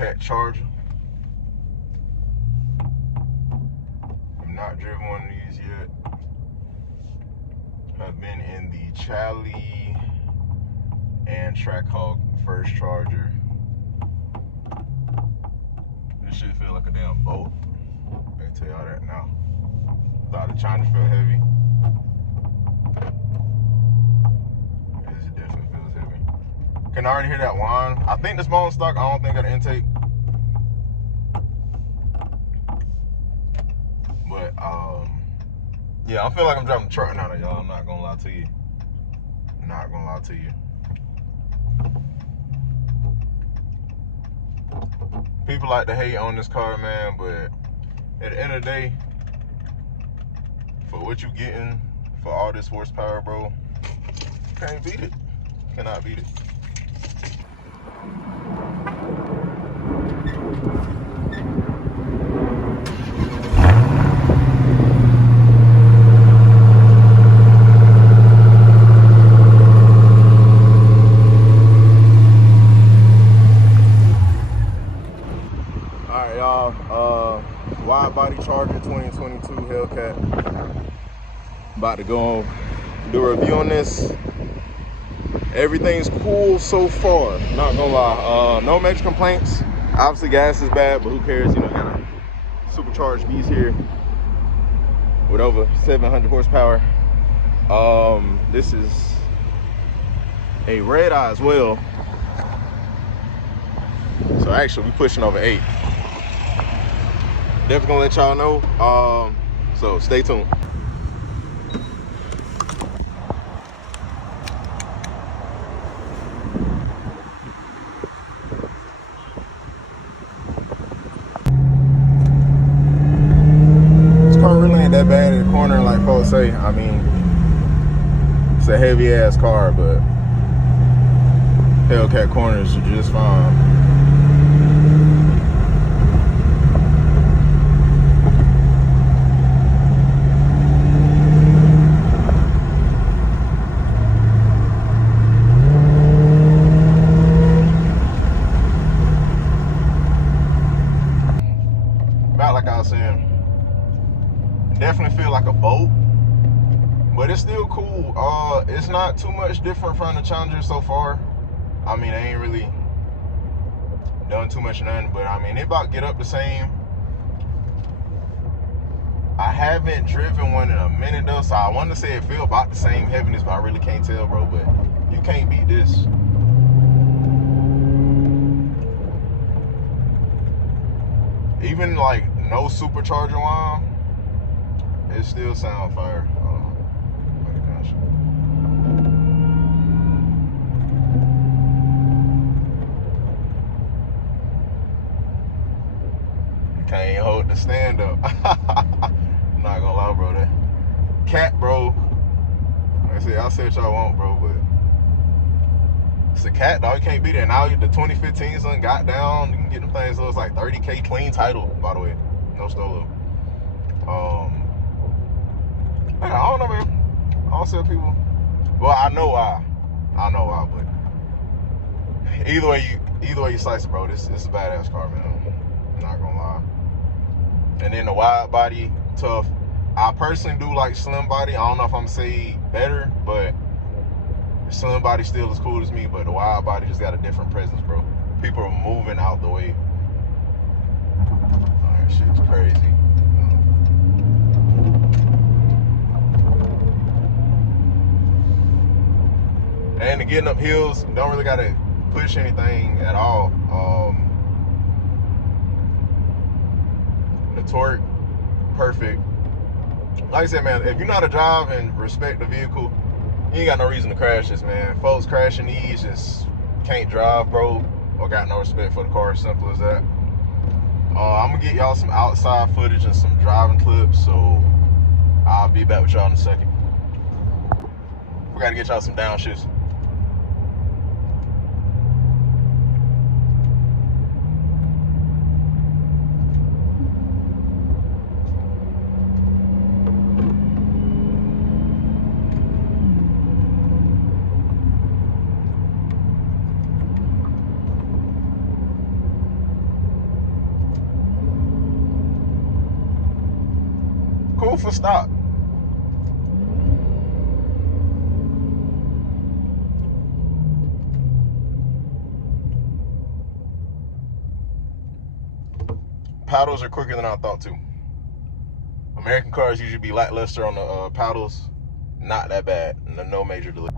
Hellcat Charger. I've not driven one of these yet. I've been in the Charlie and Trackhawk first charger. This shit feel like a damn boat. I can tell y'all that now. Thought the Charger felt heavy. This definitely feels heavy. Can already hear that whine. I think this bone stock. I don't think got an intake. But yeah, I feel like I'm driving a truck now, y'all. I'm not gonna lie to you. Not gonna lie to you. People like to hate on this car, man, but at the end of the day, for what you getting for all this horsepower, bro, you can't beat it. You cannot beat it. Alright, y'all, wide body Charger 2022 Hellcat. About to go do a review on this. Everything's cool so far, not gonna lie. No major complaints. Obviously gas is bad, but who cares? You know, got a supercharged beast here with over 700 horsepower. This is a red eye as well. So actually we pushing over 8. Definitely gonna let y'all know. So stay tuned. That bad in the corner, like folks say. I mean, it's a heavy ass car, but Hellcat corners are just fine. About like I was saying, definitely feel like a boat, but it's still cool. It's not too much different from the Challenger so far. I mean, I ain't really done too much of nothing, but I mean, it about get up the same. I haven't driven one in a minute though, so I want to say it feel about the same heaviness, but I really can't tell, bro. But you can't beat this. Even like no supercharger whine, it still sound fire. You can't hold the stand up. I'm not gonna lie, bro. That cat, bro. Like I said, I'll say what y'all want, bro, but it's a cat, dog. You can't beat it. And now the 2015s done got down. You can get them things. So it's like 30K clean title, by the way. No stolo. I don't know, man. I don't tell people. Well, I know why. But either way you slice it, bro, this is a badass car, man. I'm not gonna lie. And then the wide body, tough. I personally do like slim body. I don't know if I'm say better, but the slim body still as cool as me. But the wide body just got a different presence, bro. People are moving out the way. Oh, that shit's crazy. And to getting up hills, don't really gotta push anything at all. The torque, perfect. Like I said, man, if you know how to drive and respect the vehicle, you ain't got no reason to crash this, man. Folks crashing these just can't drive, bro, or got no respect for the car. Simple as that. I'm gonna get y'all some outside footage and some driving clips, so I'll be back with y'all in a second. We gotta get y'all some downshifts. smooth for stock. Paddles are quicker than I thought too. American cars usually be lackluster on the paddles. Not that bad. No major delay.